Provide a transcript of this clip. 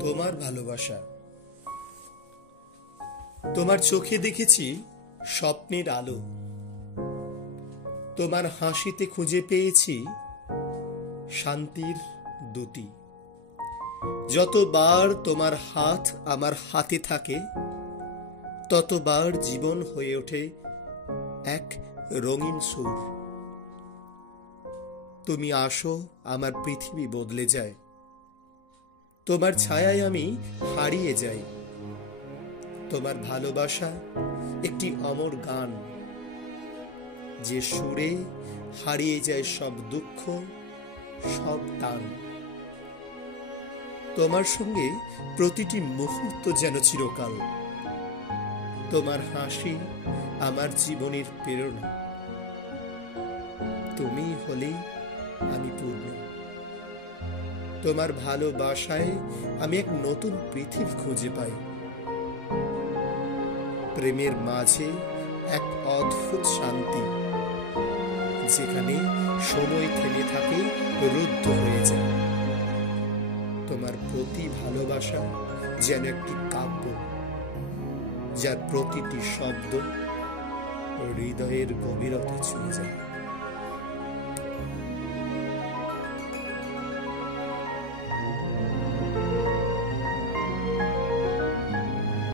তোমার ভালোবাসা। তোমার চোখে দেখেছি স্বপ্নের আলো, তোমার হাসিতে খুঁজে পেয়েছি শান্তির দুটি। যতবার তোমার হাত আমার হাতে থাকে, ততবার জীবন হয়ে ওঠে এক রঙিন সুর। তুমি আসো, আমার পৃথিবী বদলে যায়। তোমার ছায়ায় আমি হারিয়ে যাই। তোমার ভালোবাসা একটি অমর গান, যে সুরে হারিয়ে যায় সব দুঃখ, সব টান। তোমার সঙ্গে প্রতিটি মুহূর্ত যেন চিরকাল। তোমার হাসি আমার জীবনের প্রেরণা। তুমি হলেই আমি পূর্ণ। তোমার ভালোবাসায় আমি এক নতুন পৃথিবী খুঁজে পাই। প্রেমের মাঝে এক অদ্ভুত শান্তি, যেখানে সময় থেমে থাকে, রুদ্ধ হয়ে যায়। তোমার প্রতি ভালোবাসা যেন একটি কাব্য, যার প্রতিটি শব্দ হৃদয়ের গভীরতা ছুঁয়ে যায়।